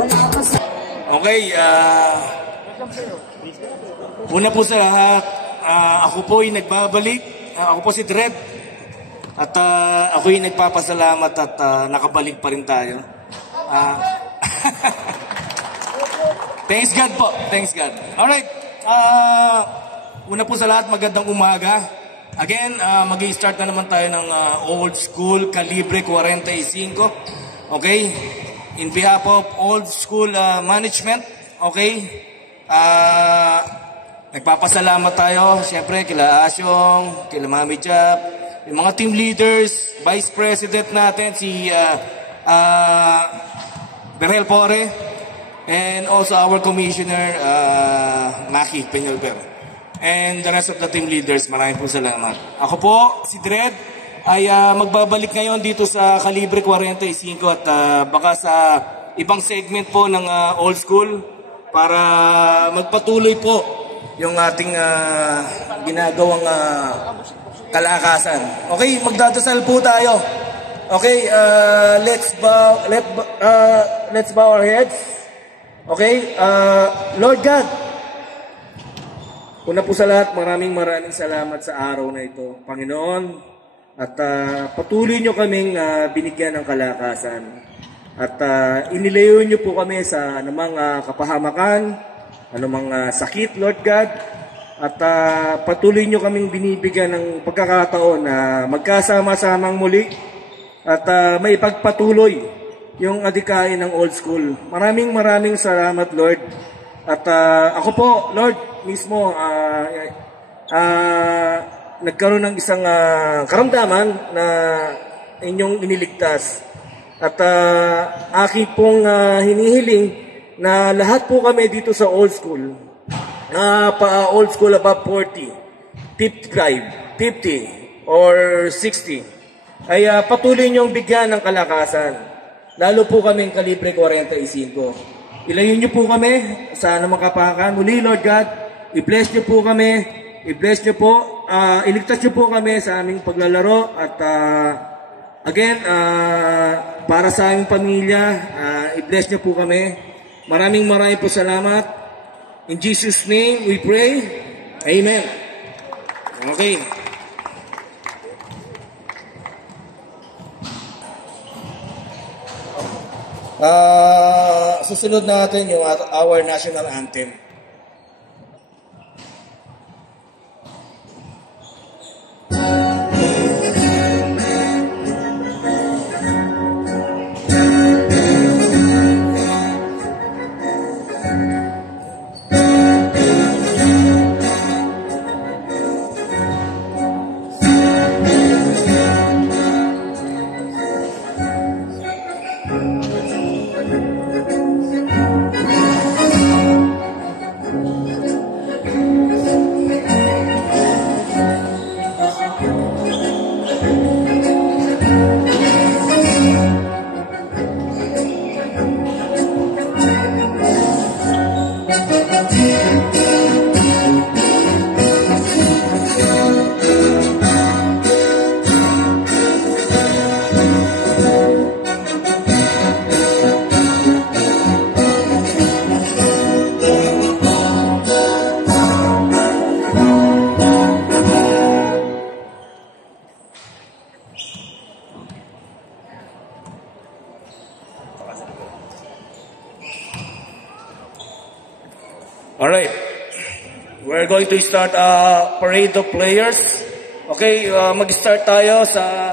Okay, una po sa lahat, ako po ay nagbabalik. Ako po si Dred. At ako ay nagpapasalamat at nakabalik pa rin tayo. Thanks God po. Thanks God. Alright. Una po sa lahat, magandang umaga. Again, mag-i-start na naman tayo ng old school Calibre 45. Okay? In behalf of old school management, okay? Nagpapasalamat tayo, siyempre, kila Asyong, kila Mami Jap, yung mga team leaders, Vice President natin, si Berhel Pore, and also our Commissioner, Maki Peñalver. And the rest of the team leaders, maraming po salamat. Ako po, si Dred, ay magbabalik ngayon dito sa Calibre 45 at baka sa ibang segment po ng old school para magpatuloy po yung ating ginagawang kalakasan. Okay, magdadasal po tayo. Okay, let's bow our heads. Okay, Lord God, una po sa lahat, maraming salamat sa araw na ito, Panginoon. At patuloy nyo kaming binigyan ng kalakasan. At inilayo nyo po kami sa anumang kapahamakan, anumang sakit, Lord God. At patuloy nyo kaming binibigyan ng pagkakataon na magkasama-samang muli. At may pagpatuloy yung adikain ng old school. Maraming salamat, Lord. At ako po, Lord, mismo, nagkaroon ng isang karamdaman na inyong iniligtas. At aking pong hinihiling na lahat po kami dito sa old school, old school above 40, 55, 50, or 60, ay patuloy niyong bigyan ng kalakasan. Lalo po kaming Calibre 45. Ilayo niyo po kami sa anumang kapakan. Muli, Lord God, i-bless niyo po kami. I-bless niyo po, iligtas niyo po kami sa aming paglalaro at again, para sa aming pamilya, i-bless niyo po kami. Maraming po salamat. In Jesus' name we pray. Amen. Okay. Susunod natin yung our national anthem. Alright, we're going to start a parade of players. Okay, mag-start tayo sa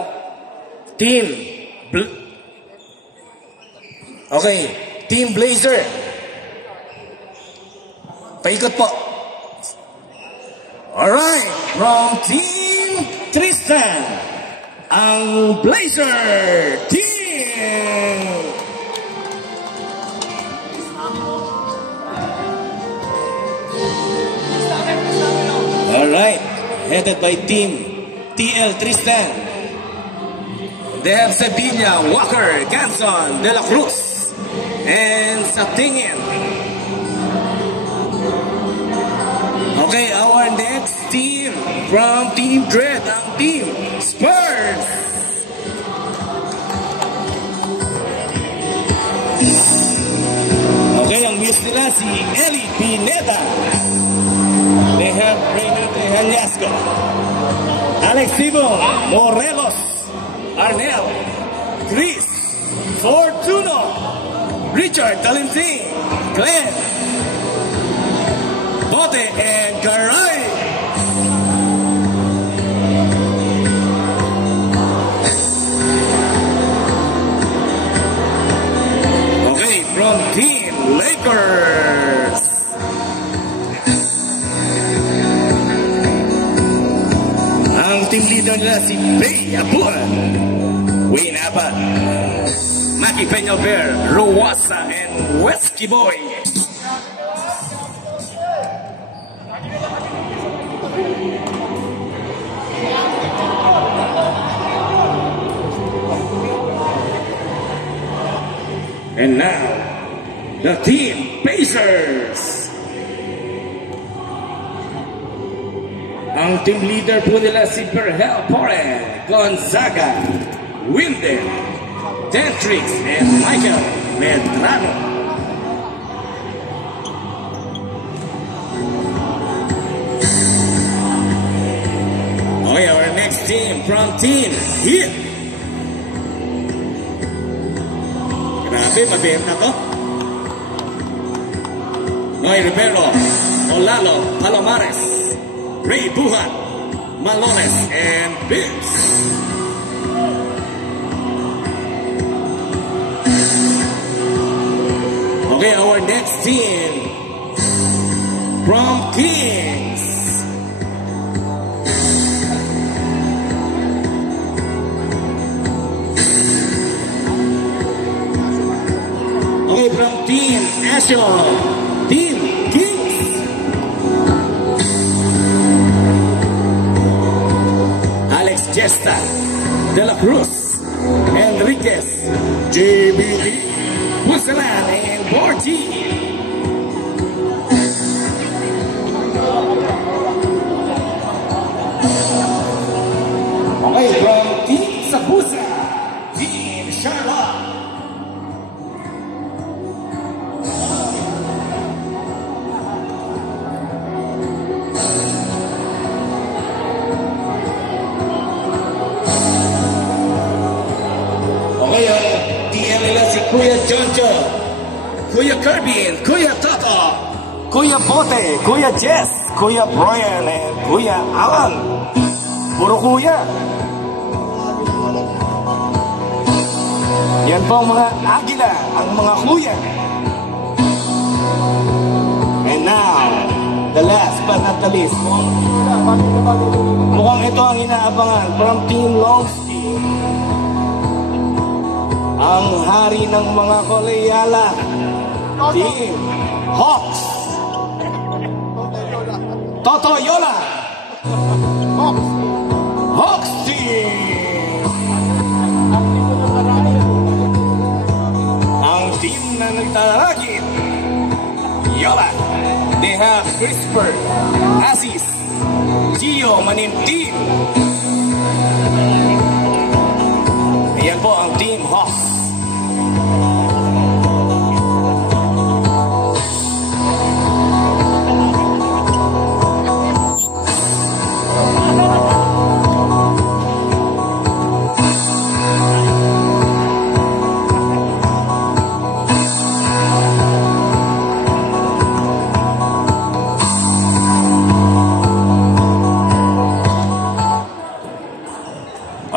team. Okay, Team Blazer. Paikot po. Alright, from Team Tristan, ang Blazer Team. Alright, headed by Team TL Tristan. They have Sevilla, Walker, Ganson, De La Cruz, and Satingin. Okay, our next team from Team Dred, ang Team Spurs. si Eli Pineda. They have Raymond Hanyasco, Alex Tibo, Morelos, Arnel, Chris Fortuno, Richard Talinting, Glenn, Bote, and Garay. Okay, from Team Lakers. Ang team leader nila si Bay Abuan, Wayne Abad, Maki Peñalver, Ruwasa, and Wesky Boy. And now, the Team Pacers. Ang team leader po nila si Berhel Pore, Gonzaga, Wilden, Dentrix, and Michael Medrano. Okay, our next team from Team Heat. Grabe, mabihim na to. Noy Rivero, Olalo, Palomares, Ray Buhat, Malones, and Bibbs. Okay, our next team from Kings. Okay, from Team Asho, Team Kings. Alex Jesta, De La Cruz, Enriquez, JBD, Musalan, and Borgi. Okay, from Team Sabusa, Team Charlotte. Kuya Jonjo, Kuya Kerbin, Kuya Toto, Kuya Bote, Kuya Jess, Kuya Brian, and Kuya Alan. Puro kuya. Yan po ang mga agila, ang mga kuya. And now, the last but not the least. Mukhang ito ang inaabangan from Team Longstein. Ang hari ng mga koleyala, Team Hawks. Toto Yola. Hawks Team. Ang team na nagtaragit, Yola. They have Christopher, Aziz, Gio Manintin. Ayan po ang Team Hawks.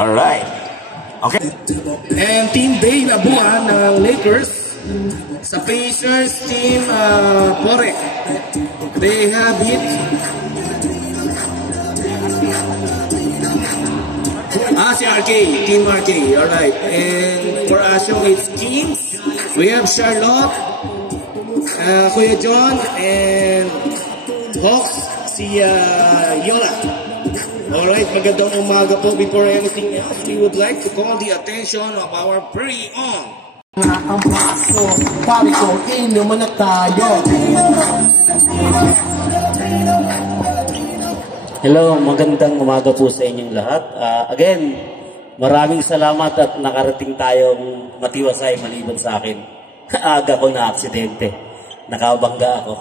Alright. Okay. And Team Bay Labuan ng Lakers. Sa Pacers, Team Pore. They have it. Si RK. Team RK. Alright. And for Asho, it's Kings. We have Charlotte. Kuya John. And Hawks. Si Yola. Alright, magandang umaga po. Before anything else, we would like to call the attention of our very own. Ang paso, pari ko, inuman na tayo. Hello, magandang umaga po sa inyong lahat. Again, maraming salamat at nakarating tayong matiwasay maliban sa akin. Aga ko na aksidente. nakabangga ako.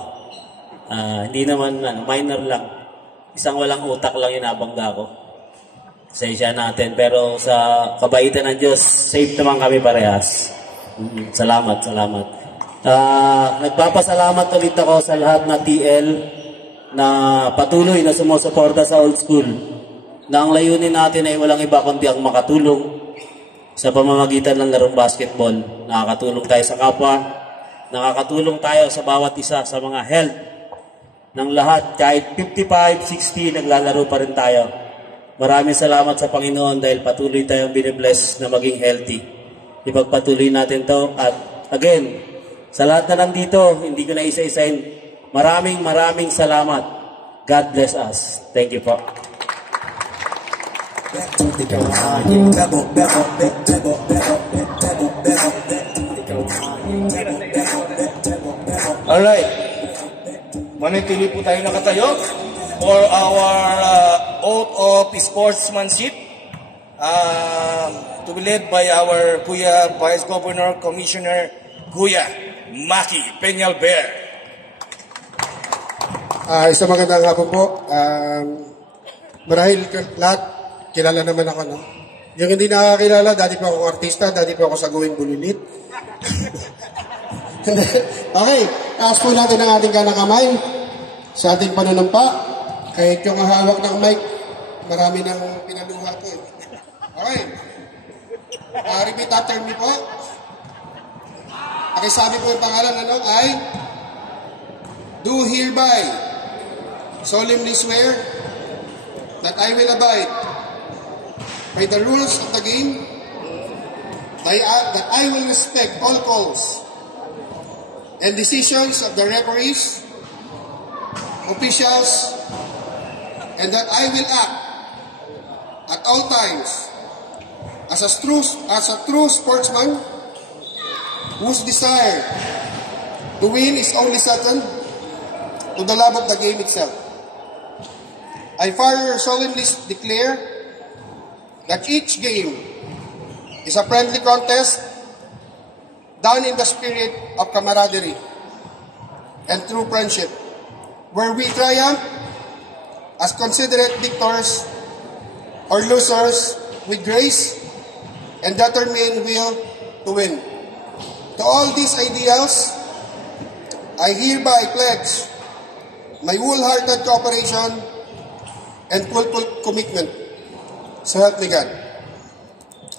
Hindi naman, minor lang. Isang walang utak lang yung nabangga ko. Pasensya natin. Pero sa kabaitan ng Diyos, safe naman kami parehas. Salamat. Nagpapasalamat ulit ako sa lahat na TL na patuloy na sumusuporta sa Old School. Na ang layunin natin ay walang iba kundi ang makatulong sa pamamagitan ng larong basketball. Nakakatulong tayo sa kapwa, nakakatulong tayo sa bawat isa sa mga health ng lahat. Kahit 55, 60, naglalaro pa rin tayo. Maraming salamat sa Panginoon dahil patuloy tayong binibless na maging healthy. Ipagpatuloy natin to. At again, sa lahat na nandito, hindi ko na isa-isahin, maraming salamat. God bless us. Thank you po. Alright. Manitili po tayo nakatayo for our oath of sportsmanship to be led by our Kuya Vice Governor Commissioner Kuya Maki Peñalver. Isang magandang hapon po. Marahil lahat kilala naman ako, no? Yung hindi nakakilala, dati po akong artista, dati po ako sa Going Bulilit. Okay, taas po natin ang ating kanang kamay sa ating panunumpa. Kahit yung hawak ng mic, marami nang pinaluha ko. Okay. Repeat after me po. Pakisabi po yung pangalan ay do hereby solemnly swear that I will abide by the rules of the game, that I will respect all calls and decisions of the referees, officials, and that I will act at all times as a true sportsman whose desire to win is only second to the love of the game itself. I further solemnly declare that each game is a friendly contest done in the spirit of camaraderie and true friendship, where we triumph as considerate victors or losers with grace and determined will to win. To all these ideals, I hereby pledge my wholehearted cooperation and full commitment. So help me God.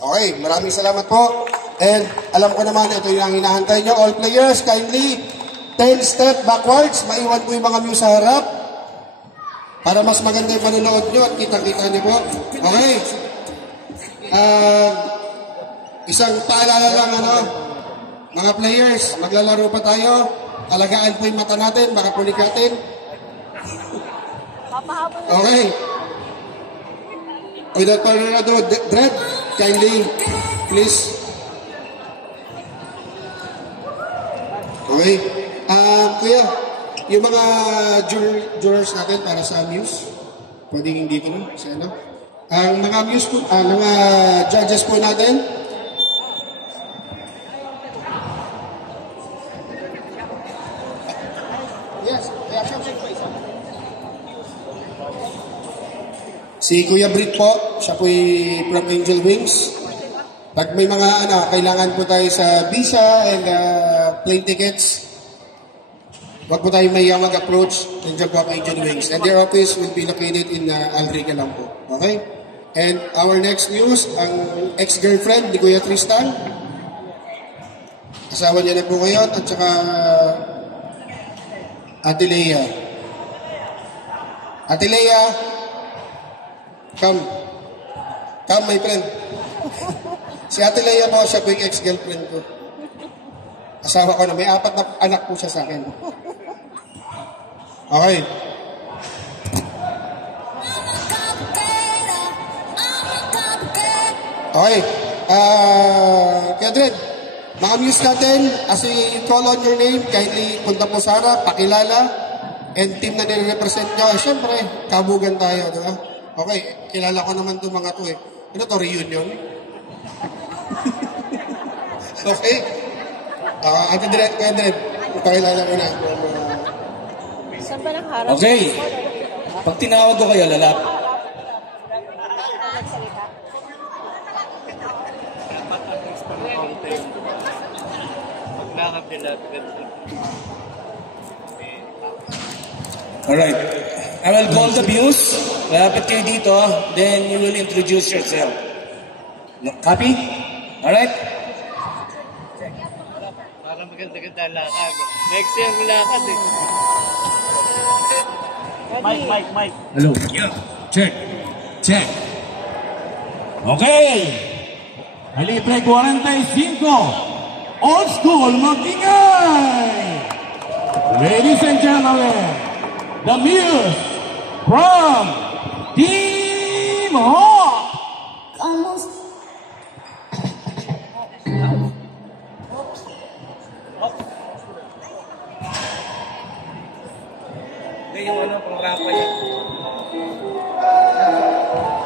Okay, maraming salamat po. And alam ko naman, ito yung hinahantay nyo. All players, kindly 10 step backwards. Maiwan po yung mga muse sa harap para mas maganda yung manonood nyo at kitang-kita nyo po. Okay. Isang paalala lang, mga players, maglalaro pa tayo. Alagaan po yung mata natin, baka punikatin. Okay. Without further ado, Dred, kindly, please. Okay. Kuya, yung mga jurors natin para sa Muse, pwedeng dito na, sa ano. Ang mga Muse po, mga judges po natin, si Kuya Brit po, siya po'y from Angel Wings. Pag may mga kailangan po tayo sa visa and plane tickets, wag po tayo may mag-approach, nandiyan po ako Angel Wings. And their office will be located in Alrica lang po. Okay? And our next news, ang ex-girlfriend ni Kuya Tristan. Asawa niya na po ngayon at saka Ate Leia. Ate Leia, come. Come, my friend. Si Ate Leia po, siya po yung ex-girlfriend ko. Asawa ko na, may 4 na anak po siya sa akin. Okay. Okay. Kaya Dred, mga Muse natin, as you call on your name, kindly punta po sa harap, pakilala, and team na nire-represent nyo. Siyempre, kabugan tayo, di ba? Okay, kilala ko naman itong mga to eh. Ano to, reunion? Okay? Ate Dred, Ipakilala ko na. Saan ba nakaharap? Okay. Pag tinawag ko kayo, lalap. Alright. I will call the views. Lapit kayo dito. Then you will introduce yourself. No, copy? Alright? Parang maganda-ganda ang lakad. Next year ang lakad eh. Mike. Hello. Yeah. Check. Check. Okay. Alibre 45. Old school, mag-ingay! Ladies and gentlemen, the Muse from Team Hawk!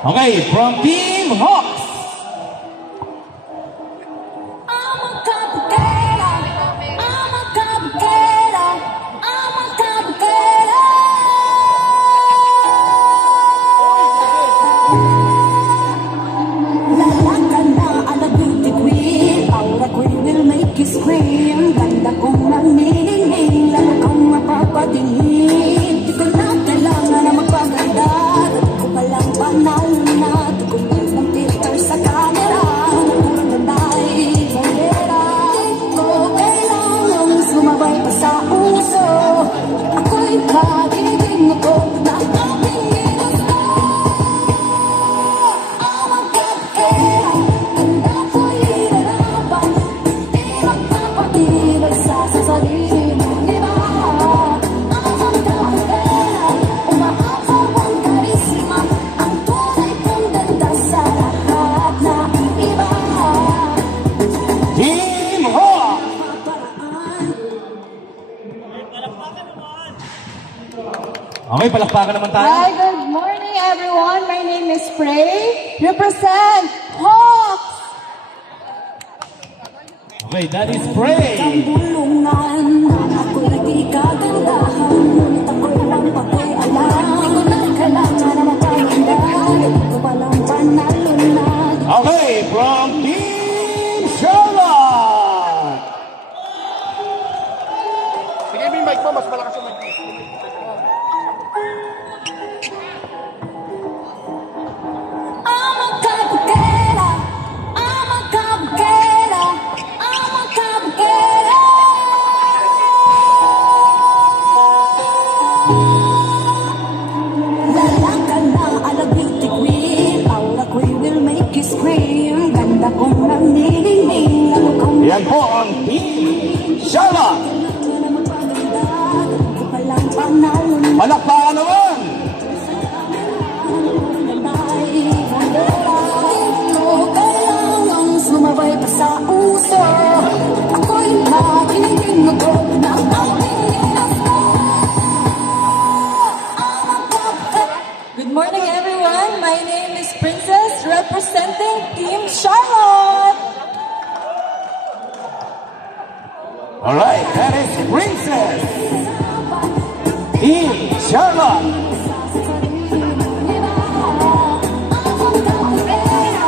Okay, from Team Hawks! Scream, ganda kong nanininig, lalo kang mapapatingin. Di ko na kailangan na magpaganda, ko palang panalo na, tukunin ng filter sa camera. Ang ganda ay bandera. Di ko kailangan sumabay pa sa uso, ako'y kagiling ako na aking ginusto. Ang magkakera, ganda ko'y ilalaban. Sa sarili mo, di ba? Ang magkakapera, umaapaw ang karisma, ang tunay kong ganda sa lahat na iba. Team Hawk! Okay, palakpakan naman tayo. Hi, good morning everyone. My name is Prey. Represent Hawks! Okay, that is Prey. Ang bulungan, ako'y nagkikagandahan, ngunit ako'y lang pakialam. Di ko na kailangan na mapaganda, di ko palang panalo na. Okay, from Team Charlotte. Sige, may mic mo, mas malakas yung mic. Yan po ang Team Charlotte. Palakpakan naman. Sumabay pa sa uso, ako'y makinig ako na Good morning everyone. My name is Princess representing Team Charlotte. Alright, that is Princess. Team Charlotte.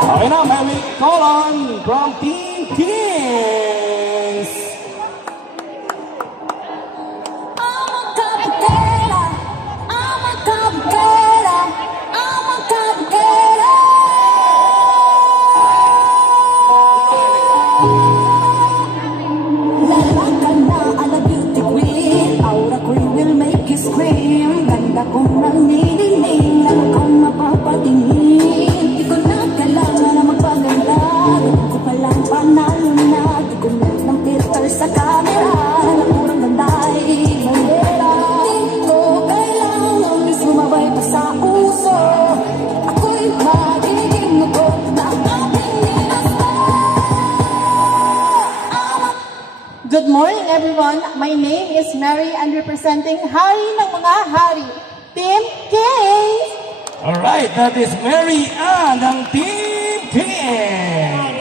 Okay na, may we call on from Team Kings. Scream, ganda kong nanininig, lalo kang mapapatingin. Di ko na kailangan na magpaganda, di ko palang panalo na, di ko na ng filter sa camera, nakurang ganda ay bandera. Di ko kailangan sumabay pa sa uso, ako'y magiging ako na aking ginusto. Good morning everyone. My name is Mary and representing Hari ng mga Hari, Team Kings. Alright, that is Mary Ann ng Team Kings.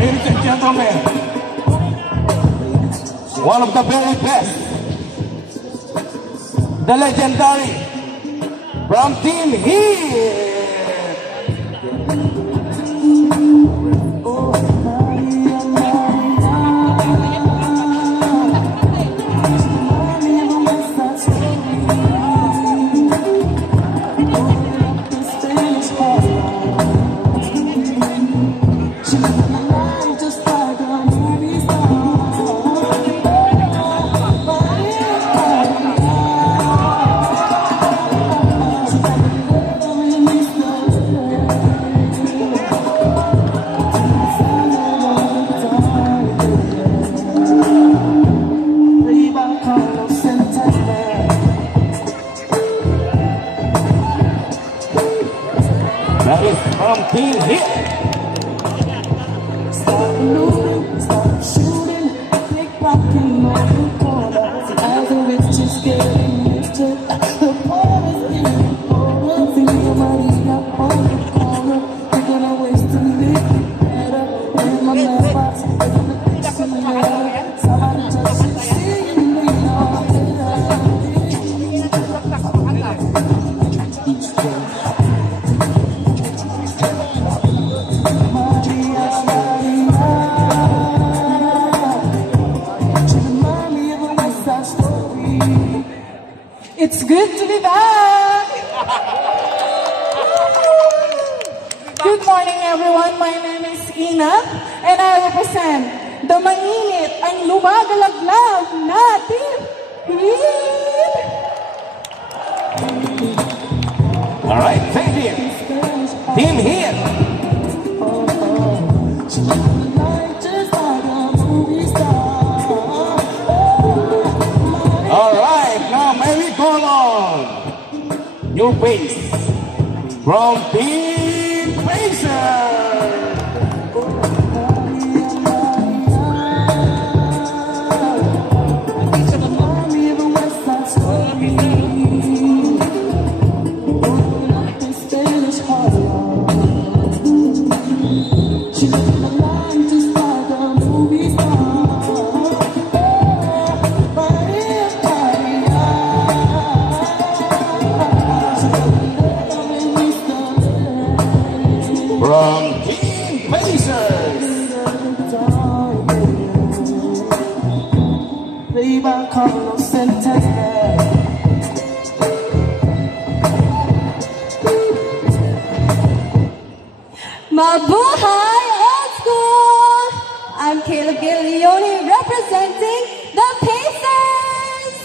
ladies and gentlemen, one of the very best, the legendary from Team Heat. That is from Team Hit. Stop moving, stop shooting, pickpocketing on the corner. See, as the rich is getting richer, the poor is getting poorer. See, your money up on the corner. You're gonna waste to live better. In my mailbox, in the kitchen letter. Somebody just should see me on It's good to be back! Good morning everyone, my name is Ina and I represent the mainit ang lumagalaglag natin. Alright, thank you. Team Hit. Alright, now may we call on new base from Team Pacer. From Team Pacers. Played by Carlos Santana. Mabuhay Old School! I'm Kayla Giglione representing the Pacers!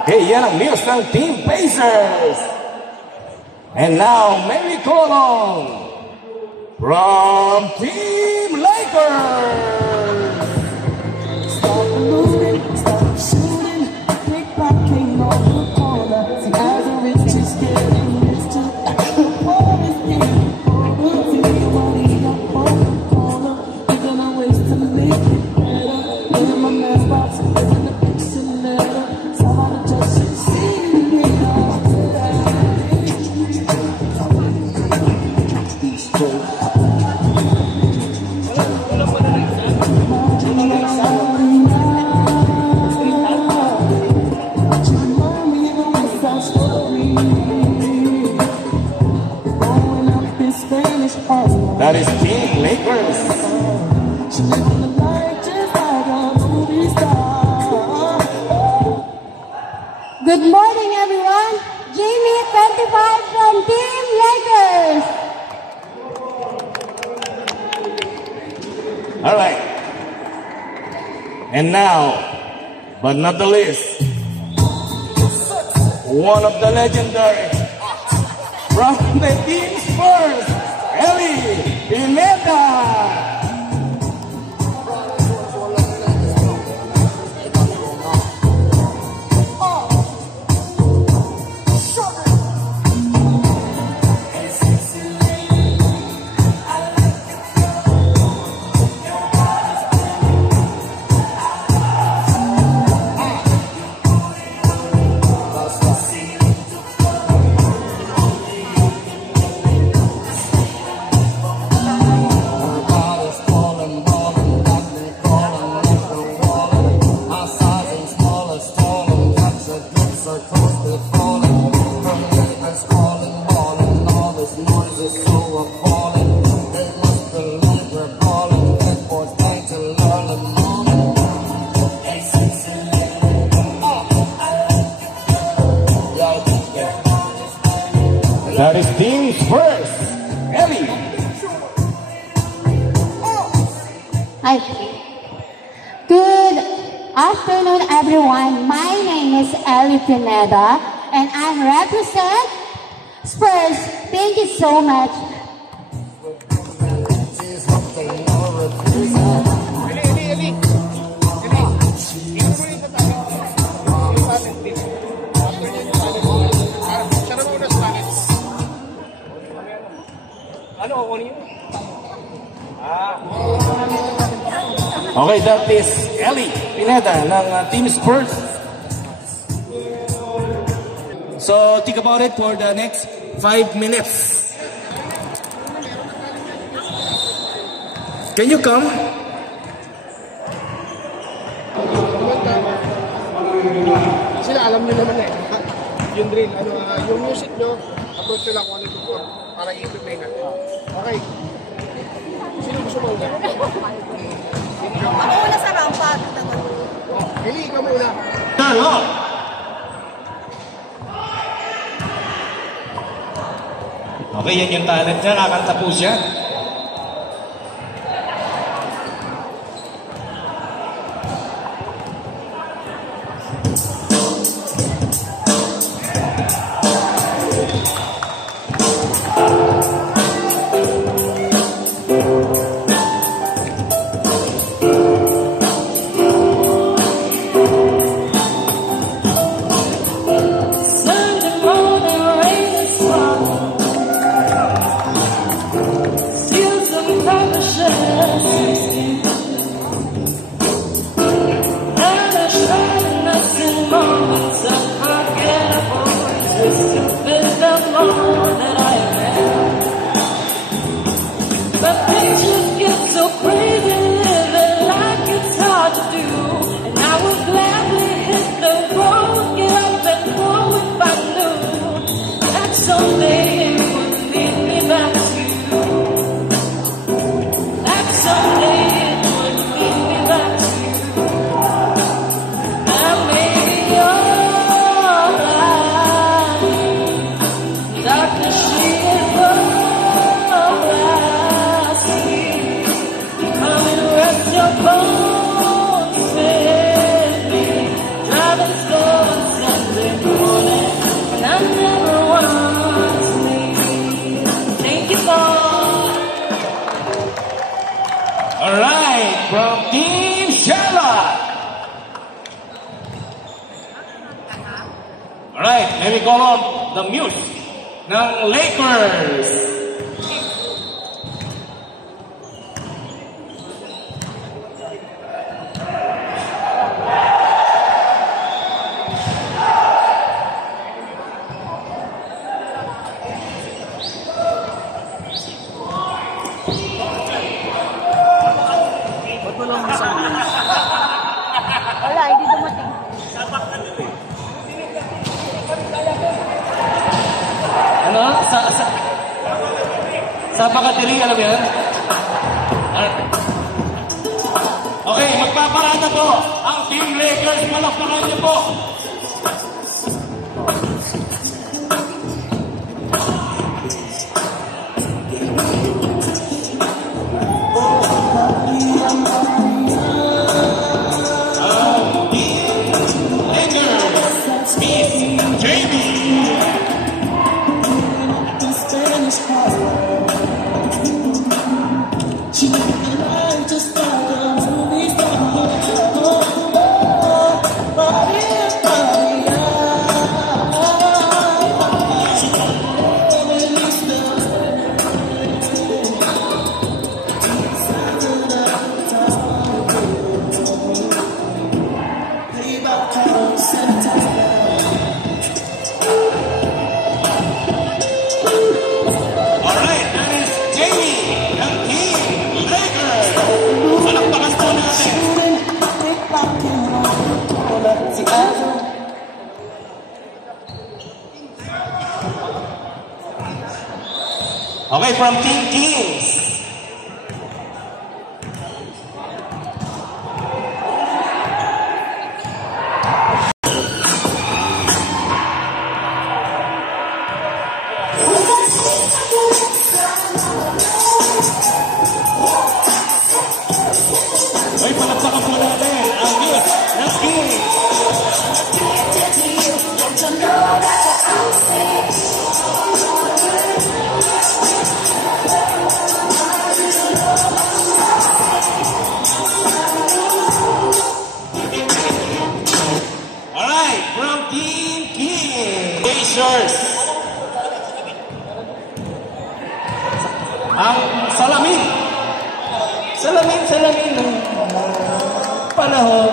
Okay, yan ang news ng Team Pacers. And now, may we call on from Team Lakers. Stop moving, stop shooting, pickpocketing on the corner. See, as the rich is getting richer, the poor is getting poorer. See, your money up on the corner. You're gonna waste to make it better. In my mailbox, in the kitchen letter. Somebody just should see me on That is Team Lakers. Good morning everyone! Jamie 25 from Team Lakers! All right. And now, but not the least, one of the legendary from the Team Spurs, Ellie Pineda. That is Team Spurs. Ellie. Hi. Good afternoon, everyone. My name is Ellie Pineda, and I represent Spurs. Thank you so much. Okay, that is Ellie Pineda ng Team Spurs. So think about it for the next 5 minutes. Can you come? Sila alam nyo naman eh. Yung drill, yung music nyo, approach nyo lang kung ano ito po para i-play natin. Okay. Sino gusto mo una? Ako una sa rampa. Eli, ikaw muna. Charlotte. Okay, yan yung talent niya. Kakanta po siya. Alright, from Team Charlotte. Alright, let me call on the Muse ng Lakers. Wala, hindi dumating. Ano? Sa Pakatiri, alam mo yan? Okay, magpaparada po ang Team Lakers. Malakpakan niyo po. Okay, from Team Kings. We're Ay, palakpakan po natin ang youth ng Kings. Alright, from Team Kings. Pacers. Ang salamin. Salamin ng panahon.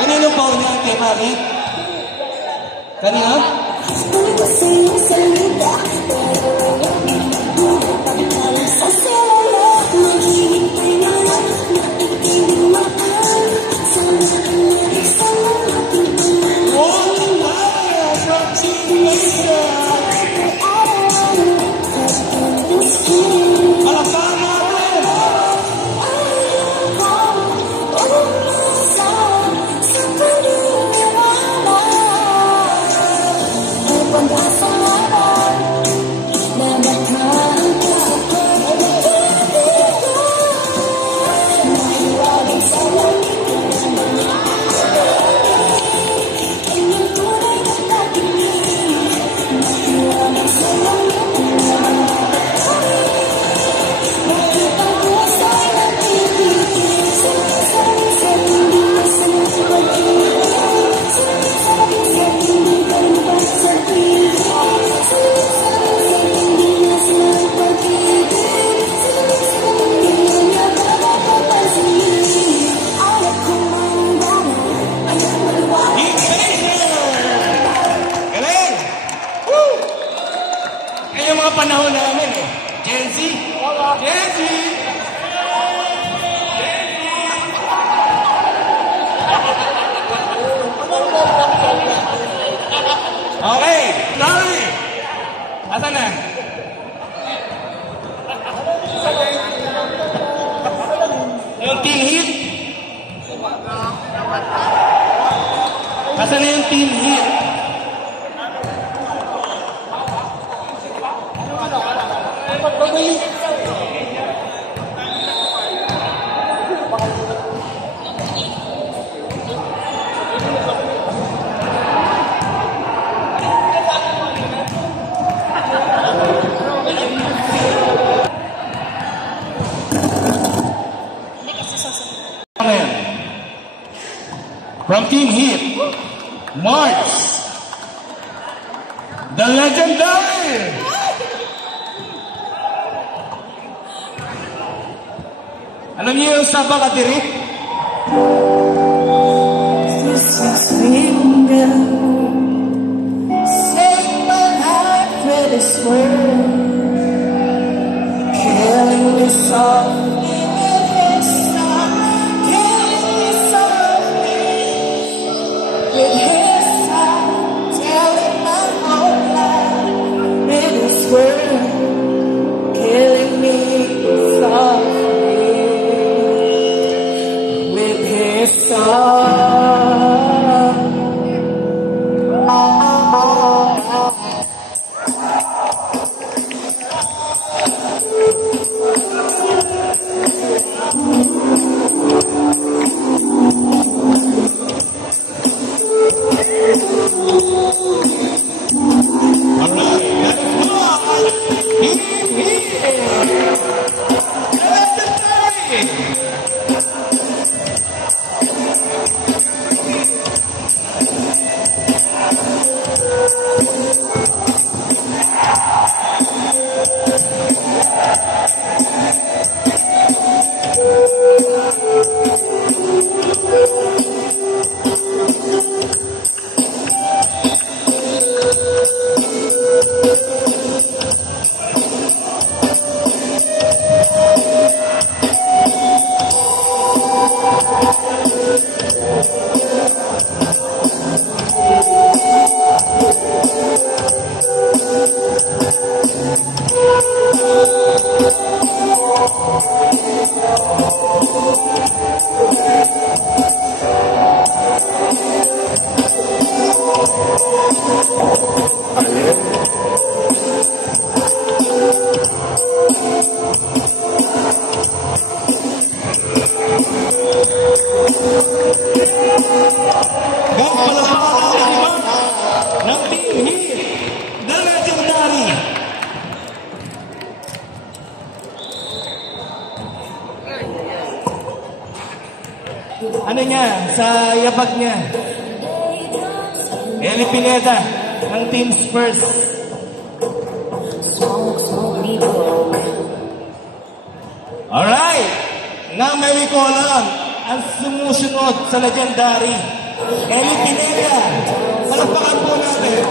Kaninong baon niya kay Mari? Kanina? Panahon namin eh. Gen Z. Gen Z. Okay. Sorry. Asan na? Yung Team Heat. Asan na yung Team Heat? From Team Heat, March, the legendary. Alam niyo yung Sabak at Diri? Save my heart for this world, killing me softly. Killing me softly with his song. ano niya, sa yabag niya. Eli Pineda ng Team Spurs. Alright, now may we call on ang sumusunod sa legendary Eli Pineda. Palagpakan po natin.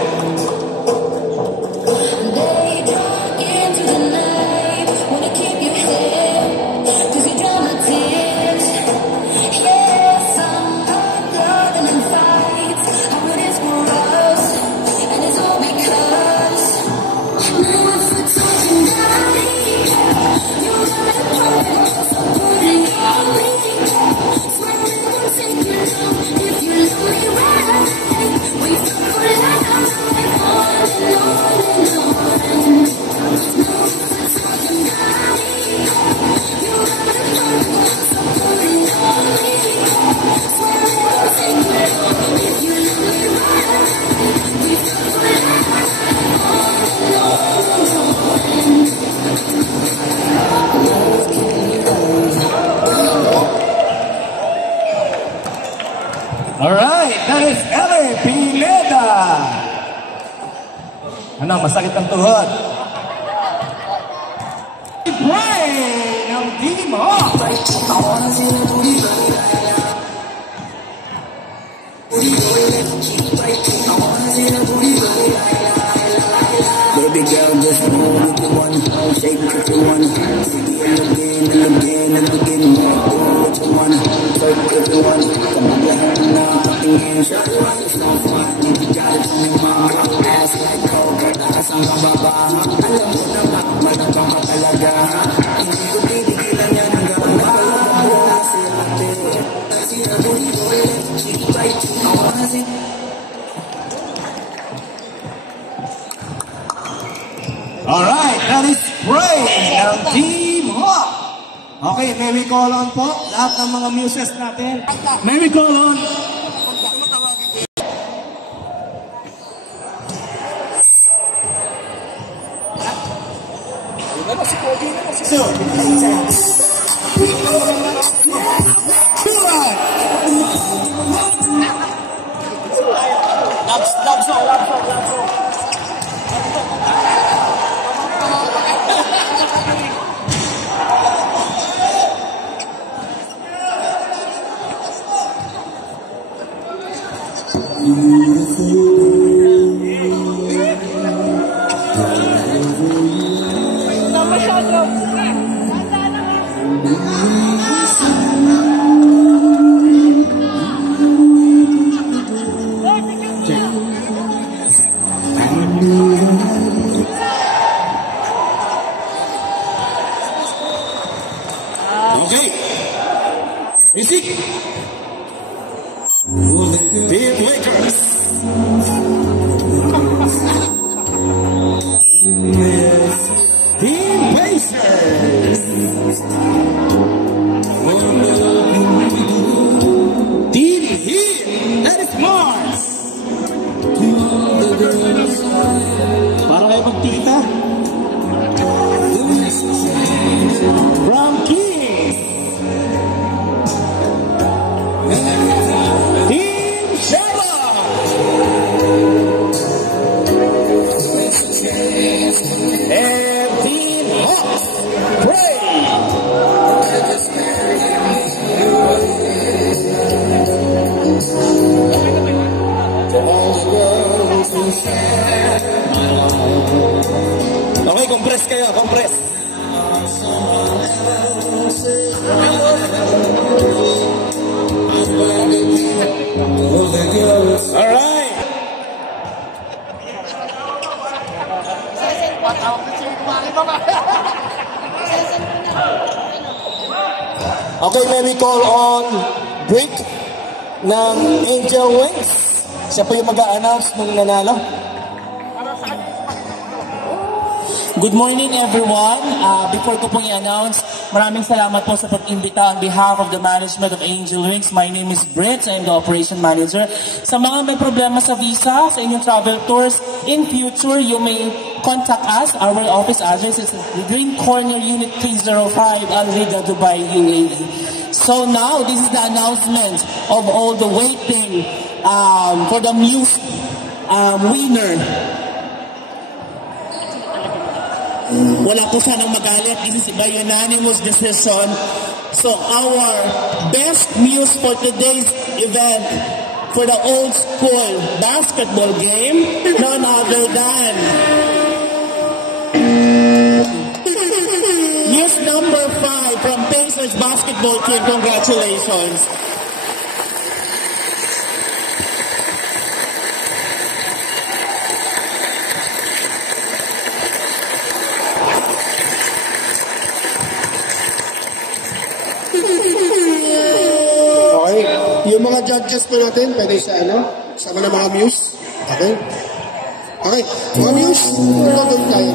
Alright, that is Eli Pineda. Ano, masakit ang tuhod. Pray ng Team Hawk. Baby girl, just move if you want, shake if you want, again and again, do what you want, work if you want, come on, now, patingin, show you what it's not fun, you got it from your mama, ass like coke, taas ang bababa, alam mo naman, malabang ka talaga, hindi ko titigilan yan hanggang makalawa, sila din, sila buli-buli, chiki-bite, chiki-bite, Alright, that is Pray ng Team Hawk. Okay, may we call on po lahat ng mga muses natin. May we call on. Okay. Music. Team Lakers. Team Pacers. Team Heat. That is Mars. Para kayo magtita. From Kings. Team Shabba. And Team Hawks. Pray. Okay, compress kayo, compress. Alright. Okay, may we call on Brick ng Angel Wings. Siya po yung mag-a-announce nung nanalo. Good morning everyone. Before ko pong i-announce, maraming salamat po sa pag-imbita on behalf of the management of Angel Wings. My name is Brett. I am the operation manager. Sa mga may problema sa visa, sa inyong travel tours, in future, you may contact us. Our office address is the Green Corner Unit 305, Al Riga, Dubai, UAE. So now, this is the announcement of all the waiting for the Muse winner. Wala po sanang magalit. This is by unanimous decision. So our best news for today's event for the old school basketball game, none other than news number 5 from Pacers basketball team. Congratulations. Okay. Yung mga judges po natin, pwede sa sama ng mga Muse. Okay? Okay. Mga Muse, ito doon tayo.